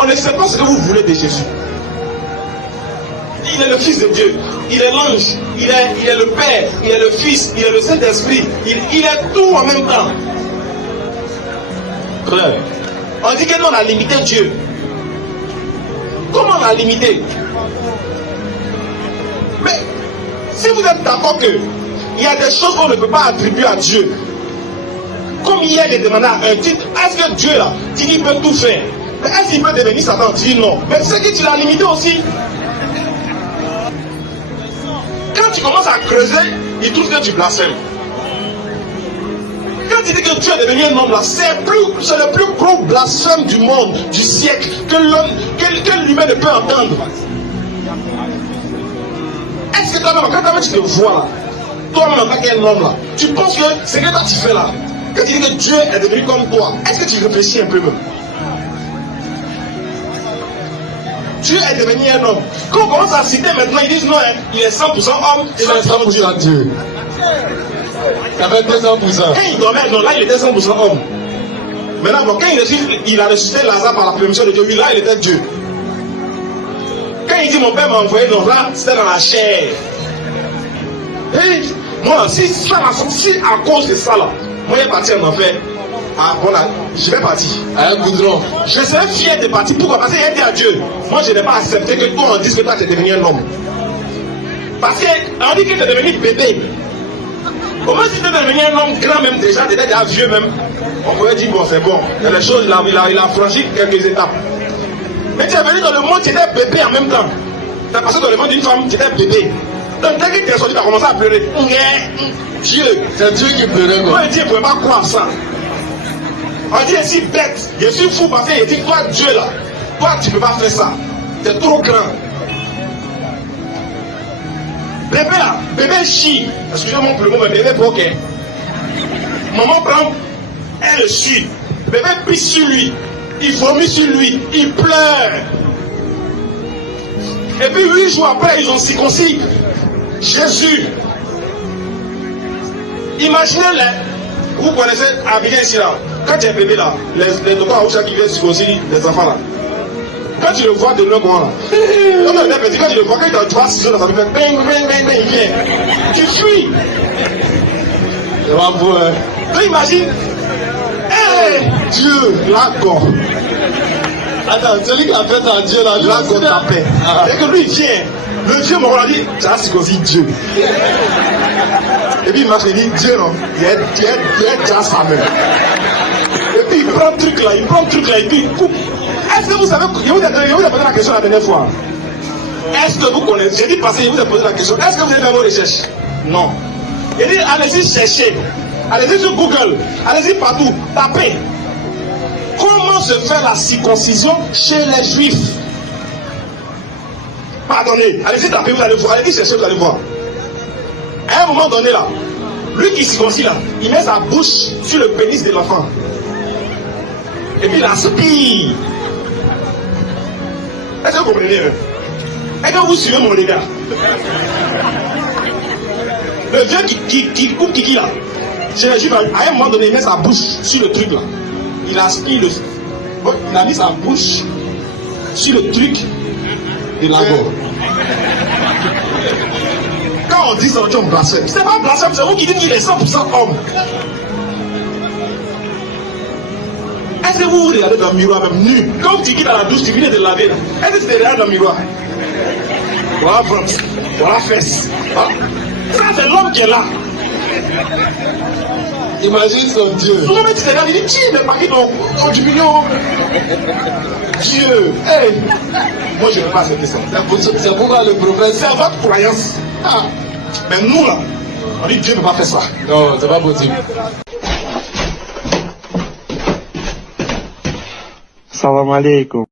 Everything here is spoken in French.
On ne sait pas ce que vous voulez de Jésus. Il est le Fils de Dieu, il est l'ange, il est le Père, il est le Fils, il est le Saint-Esprit, il est tout en même temps. Frère, on dit que nous on a limité Dieu. Comment on a limité? Mais si vous êtes d'accord qu'il y a des choses qu'on ne peut pas attribuer à Dieu, comme hier j'ai demandé à un titre, est-ce que Dieu là, il peut tout faire? Mais est-ce qu'il peut devenir Satan? Tu dis non. Mais c'est que tu l'as limité aussi. Quand tu commences à creuser, il trouve que tu blasphèmes. Quand tu dis que Dieu est devenu un homme là, c'est le plus gros blasphème du monde, du siècle, que l'humain ne peut entendre. Est-ce que toi-même, quand tu te vois là, toi-même en tant qu'un homme là, tu penses que ce que toi tu fais là, quand tu dis que Dieu est devenu comme toi, est-ce que tu réfléchis un peu même? Dieu est devenu un homme. Quand on commence à citer maintenant, ils disent non, il est 100% homme, il est 100% Dieu. Ça fait 200%. Quand il dormait, non, là il était 100% homme. Maintenant, bon, quand il a ressuscité Lazare par la permission de Dieu, lui, là il était Dieu. Quand il dit mon père m'a envoyé, non, là c'était dans la chair. Et moi, si à cause de ça là, moi je vais partir en enfer. Ah voilà, je vais partir. À un goudron. Je serais fier de partir. Pourquoi? Parce qu'il a dit à Dieu, moi je n'ai pas accepté que toi on dise que toi tu es devenu un homme. Parce qu'on dit que tu es devenu bébé. Comment si tu es devenu un homme grand même déjà, tu étais déjà vieux même, on pourrait dire bon c'est bon. Il y a des choses, il a franchi quelques étapes. Mais tu es venu dans le monde, tu étais bébé en même temps. Tu as passé dans le monde d'une femme, tu étais bébé. Donc dès que tu es sorti, tu as commencé à pleurer. Dieu. C'est Dieu qui pleurait. Moi Dieu ne pouvait pas croire ça. On dit ainsi bête, je suis fou parce qu'il dit toi Dieu là, toi tu ne peux pas faire ça, c'est trop grand. Bébé là, bébé chie, excusez-moi pour le mot, mais bébé broquet. Maman prend, elle chie, bébé pisse sur lui, il vomit sur lui, il pleure. Et puis 8 jours après, ils ont circoncis Jésus. Imaginez-les, vous connaissez Abidjan ici là. Quand tu es bébé là, les docteurs qui viennent circoncire les enfants là, quand tu le vois de l'homme là, quand tu le vois, quand tu vas ciseaux là, ça lui fait bang, bang, bang, bang, il vient. Tu fuis. C'est pas beau, hein. Donc imagine, hey, Dieu, l'accord. Attends, celui qui a fait ça à Dieu là, l'accord ta paix. Et que lui il vient, le Dieu m'a dit, tu as circoncis Dieu. Et puis il m'a dit, Dieu non, il est déjà sa main. Et puis il prend le truc là, et puis il coupe. Est-ce que vous savez, je vous ai posé la question la dernière fois. Est-ce que vous connaissez, j'ai dit parce que je vous ai posé la question, est-ce que vous avez fait vos recherches? Non. Il dit, allez-y chercher, allez-y sur Google, allez-y partout, tapez. Comment se fait la circoncision chez les Juifs? Pardonnez, allez-y taper, vous allez voir, allez-y chercher, vous allez voir. À un moment donné là, lui qui circoncis là, il met sa bouche sur le pénis de l'enfant. Et puis il aspire. Est-ce que vous comprenez? Est-ce que vous suivez mon regard? Le vieux qui coupe Kiki là, chez les Juifs, à un moment donné, il met sa bouche sur le truc là. Il aspire le. Il a mis sa bouche sur le truc de la gorge. Quand on dit ça, on blasphème. C'est pas blasphème, c'est vous qui dites qu'il est 100% homme. Est-ce que vous regardez dans le miroir même nu? Quand tu quittes dans la douche, tu viens de laver là. Est-ce que tu te regardes dans le miroir? Voilà France, voilà fesse. Voilà. Ça c'est l'homme qui est là. Imagine son Dieu. Souvent tu te regardes, il dit, tiens, mais pas qui ont du million. Dieu. Hey. Moi je ne peux pas accepter ça. C'est pourquoi le prophète. C'est votre croyance. Ah. Mais nous là, on dit Dieu ne peut pas faire ça. Non, c'est pas possible. Salam alaikum.